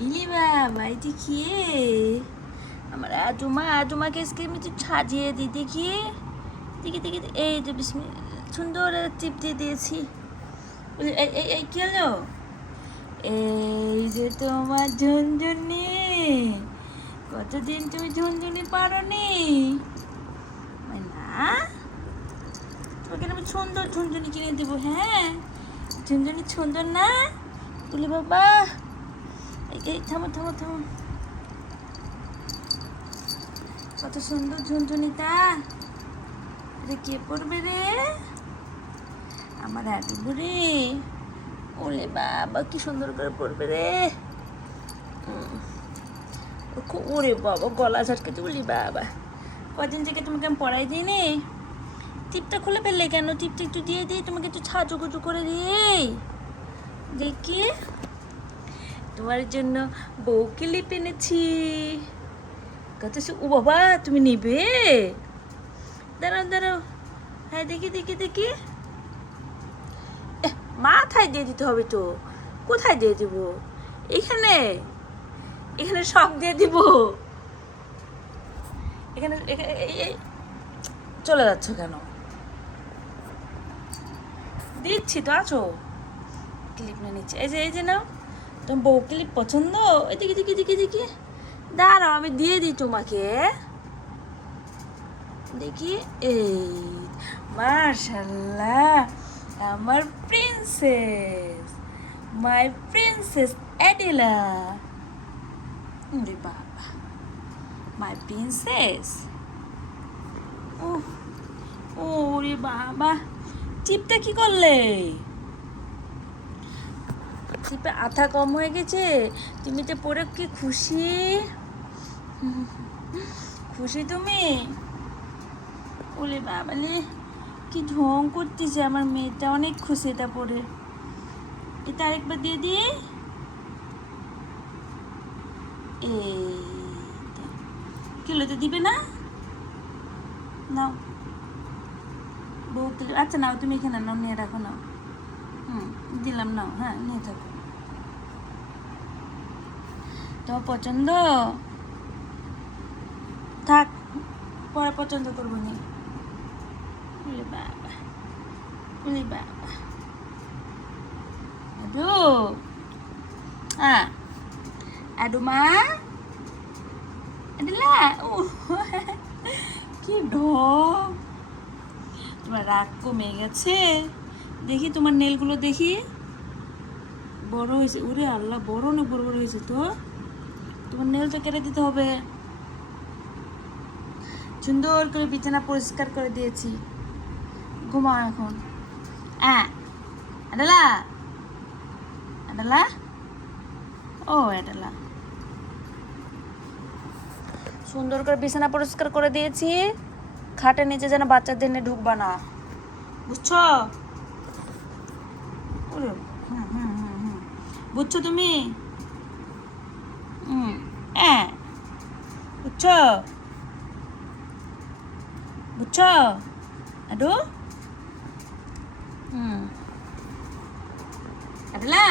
ইলি বাবা এটা কি আমার আজুমাকে আজকে আমি একটু সাজিয়ে দিই দেখি দেখি দেখি এই যে সুন্দর টিপ দিয়ে দিয়েছি। এই কি হলো? এই যে তোমার ঝুনঝুনি, কতদিন তুমি ঝুনঝুনি পারোনি না? তোমাকে আমি সুন্দর ঝুনঝুনি কিনে দেবো। হ্যাঁ, ঝুনঝুনি সুন্দর না? বলি বাবা এই থামো থামো থামো, কত সুন্দর ঝুনঝুনিটা। রে কে পড়বে রে? আমার আডু রে। ওলে বাবা কি সুন্দর করে পড়বে রে। ওরে বাবা গলা ঝটকে তুলি বাবা, কদিন থেকে তোমাকে আমি পড়াই দিইনি। টিপটা খুলে ফেললে কেন? টিপটা একটু দিয়ে দিই, তোমাকে একটু ছাজুগুজু করে দিই দেখি। তোমার জন্য বউ ক্লিপ এনেছি। কত ও বাবা, তুমি নিবে? দাঁড়াও দাঁড়াও, হ্যাঁ দেখি দেখি দেখি। মাথায় দিয়ে দিতে হবে তো। কোথায় দিয়ে দিব? এখানে, এখানে সব দিয়ে দিব। এখানে চলে যাচ্ছ কেন? দিচ্ছি তো, আছো ক্লিপ নিয়ে নিচ্ছে। এই যে নাও, তোমার বউ ক্লিপ পছন্দ? এদিকে দেখি দেখি দেখি, দাঁড়াও আমি দিয়ে দিই তোমাকে দেখি। এই মাশাআল্লাহ, আমার প্রিন্সেস, মাই প্রিন্সেস অ্যাডেলা। ওরে বাবা, মাই প্রিন্সেস। ওরে বাবা, চিপটা কি করলে? চিপে আঠা কম হয়ে গেছে। তুমি তো পরে কি খুশি? খুশি তুমি? ওলে বাবালে, কি ঢং করতেছে আমার মেয়েটা। অনেক খুশি এটা পরে। এটা আরেকবার দিয়ে দিই। এইটা কিলো তো দিবে না? নাও বউ কিলো। আচ্ছা নাও, তুমি এখানে নাও, নিয়ে রাখো, নাও। দিলাম, নাও। হ্যাঁ নিয়ে থাকো। তোমার পছন্দ? থাক, পরে পছন্দ করবো নি। ওলে বাবা, ওলে বাবা। আডু, হ্যাঁ আডু মা, আডুলা। ও কি ঢং! তোমার রাগ কমে গেছে? দেখি তোমার নেলগুলো দেখি, বড় হয়েছে। ওরে আল্লাহ, বড় অনেক বড় বড় হয়েছে তো। তোমার নেল তো কেটে দিতে হবে। সুন্দর করে বিছানা পরিষ্কার করে দিয়েছি, ঘুমাও এখন। আডালা, আডালা, ও আডালা, সুন্দর করে বিছানা পরিষ্কার করে দিয়েছি। খাটের নিচে যেন বাচ্চাদের নিয়ে ঢুকবা না, বুঝছো? বুঝছো তুমি? বুঝছো? বুঝছো আডু? আডলা,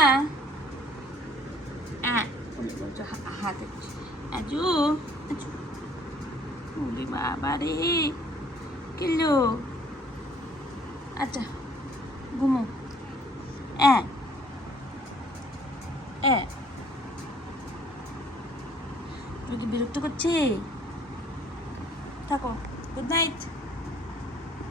হাতে আজু আজু। ওরে বাবা রে, কিলো। আচ্ছা ঘুমো। বিরক্ত করছে? থাকো, গুড নাইট।